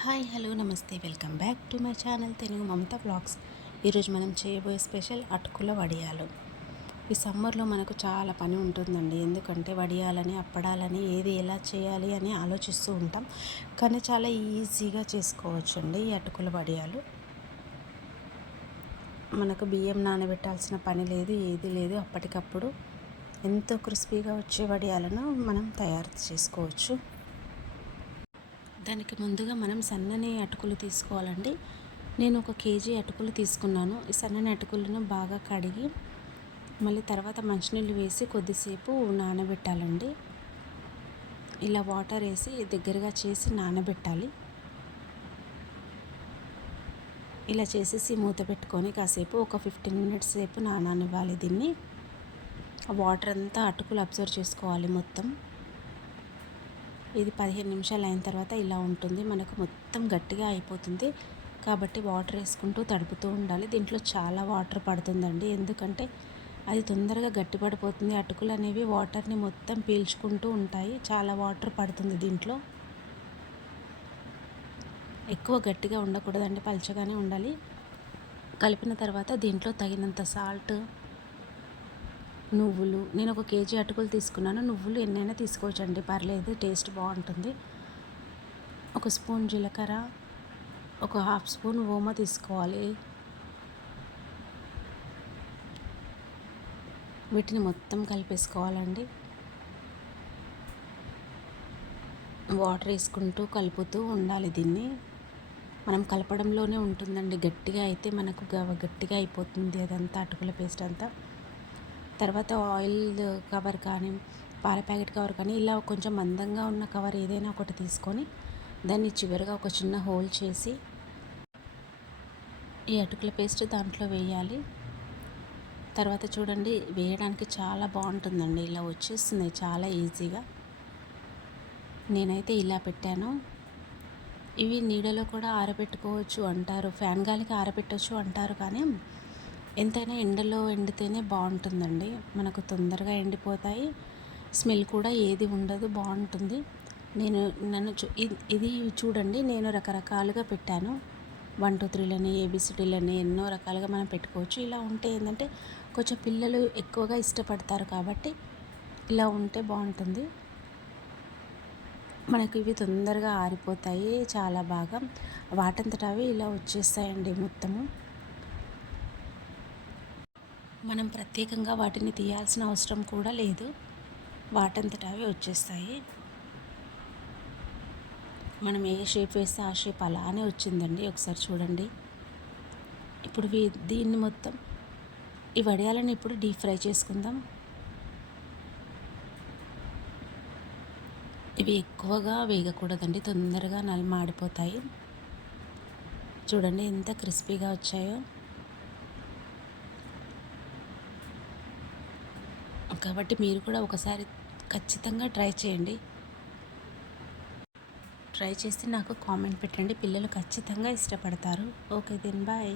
Hi hello నమస్తే. Welcome back to my channel Telugu Mamata blogs ఈరోజు మనం చేయబోయే స్పెషల్ అటుకుల వడియాలు. ఈ సమ్మర్లో మనకు చాలా పని ఉంటుందండి. ఎందుకంటే వడియాలని అప్పడాలని ఏది ఎలా చేయాలి అని ఆలోచిస్తూ ఉంటాం. కానీ చాలా ఈజీగా చేసుకోవచ్చు అండి ఈ అటుకుల వడియాలు. మనకు బియ్యం నానబెట్టాల్సిన పని లేదు ఏది లేదు. అప్పటికప్పుడు ఎంతో క్రిస్పీగా వచ్చే వడియాలను మనం తయారు చేసుకోవచ్చు. దానికి ముందుగా మనం సన్నని అటుకులు తీసుకోవాలండి. నేను ఒక కేజీ అటుకులు తీసుకున్నాను. ఈ సన్నని అటుకులను బాగా కడిగి మళ్ళీ తర్వాత మంచినీళ్ళు వేసి కొద్దిసేపు నానబెట్టాలండి. ఇలా వాటర్ వేసి దగ్గరగా చేసి నానబెట్టాలి. ఇలా చేసేసి మూత పెట్టుకొని కాసేపు ఒక ఫిఫ్టీన్ మినిట్స్ సేపు నాననివ్వాలి దీన్ని. వాటర్ అంతా అటుకులు అబ్జర్వ్ చేసుకోవాలి మొత్తం. ఇది పదిహేను నిమిషాలు అయిన తర్వాత ఇలా ఉంటుంది. మనకు మొత్తం గట్టిగా అయిపోతుంది. కాబట్టి వాటర్ వేసుకుంటూ తడుపుతూ ఉండాలి. దీంట్లో చాలా వాటర్ పడుతుందండి. ఎందుకంటే అది తొందరగా గట్టి పడిపోతుంది అటుకులు అనేవి వాటర్ని మొత్తం పీల్చుకుంటూ ఉంటాయి. చాలా వాటర్ పడుతుంది దీంట్లో. ఎక్కువ గట్టిగా ఉండకూడదండి. పలచగానే ఉండాలి. కలిపిన తర్వాత దీంట్లో తగినంత సాల్ట్ నువ్వులు. నేను ఒక కేజీ అటుకులు తీసుకున్నాను. నువ్వులు ఎన్నైనా తీసుకోవచ్చండి. పర్లేదు టేస్ట్ బాగుంటుంది. ఒక స్పూన్ జీలకర్ర ఒక హాఫ్ స్పూన్ ఓమ తీసుకోవాలి. వీటిని మొత్తం కలిపేసుకోవాలండి. వాటర్ వేసుకుంటూ కలుపుతూ ఉండాలి దీన్ని. మనం కలపడంలోనే ఉంటుందండి. గట్టిగా అయితే మనకు గట్టిగా అయిపోతుంది అదంతా అటుకుల పేస్ట్ అంతా. తర్వాత ఆయిల్ కవర్ కానీ పాల ప్యాకెట్ కవర్ కానీ ఇలా కొంచెం మందంగా ఉన్న కవర్ ఏదైనా ఒకటి తీసుకొని దాన్ని చివరిగా ఒక చిన్న హోల్ చేసి ఈ అటుకుల పేస్ట్ దాంట్లో వేయాలి. తర్వాత చూడండి వేయడానికి చాలా బాగుంటుందండి. ఇలా వచ్చేస్తుంది చాలా ఈజీగా. నేనైతే ఇలా పెట్టాను. ఇవి నీడలో కూడా ఆరబెట్టుకోవచ్చు అంటారు. ఫ్యాన్ గాలికి ఆరబెట్టవచ్చు అంటారు కానీ ఎంతైనా ఎండలో ఎండితేనే బాగుంటుందండి. మనకు తొందరగా ఎండిపోతాయి. స్మెల్ కూడా ఏది ఉండదు బాగుంటుంది. నేను నన్ను చూ ఇది చూడండి నేను రకరకాలుగా పెట్టాను. వన్ టూ త్రీలని ఏబిసిడీలని ఎన్నో రకాలుగా మనం పెట్టుకోవచ్చు. ఇలా ఉంటే ఏంటంటే కొంచెం పిల్లలు ఎక్కువగా ఇష్టపడతారు కాబట్టి ఇలా ఉంటే బాగుంటుంది. మనకు ఇవి తొందరగా ఆరిపోతాయి చాలా బాగా. వాటంతట అవి ఇలా వచ్చేస్తాయండి మొత్తము. మనం ప్రత్యేకంగా వాటిని తీయాల్సిన అవసరం కూడా లేదు. వాటంతట అవి వచ్చేస్తాయి. మనం ఏ షేప్ వేస్తే ఆ షేప్ అలానే వచ్చిందండి. ఒకసారి చూడండి. ఇప్పుడు దీన్ని మొత్తం ఈ వడియాలను ఇప్పుడు డీప్ ఫ్రై చేసుకుందాం. ఇవి ఎక్కువగా వేగకూడదండి. తొందరగా నల్మాడిపోతాయి చూడండి ఎంత క్రిస్పీగా వచ్చాయో. కాబట్టి మీరు కూడా ఒకసారి ఖచ్చితంగా ట్రై చేయండి. ట్రై చేస్తే నాకు కామెంట్ పెట్టండి. పిల్లలు ఖచ్చితంగా ఇష్టపడతారు. Okay then bye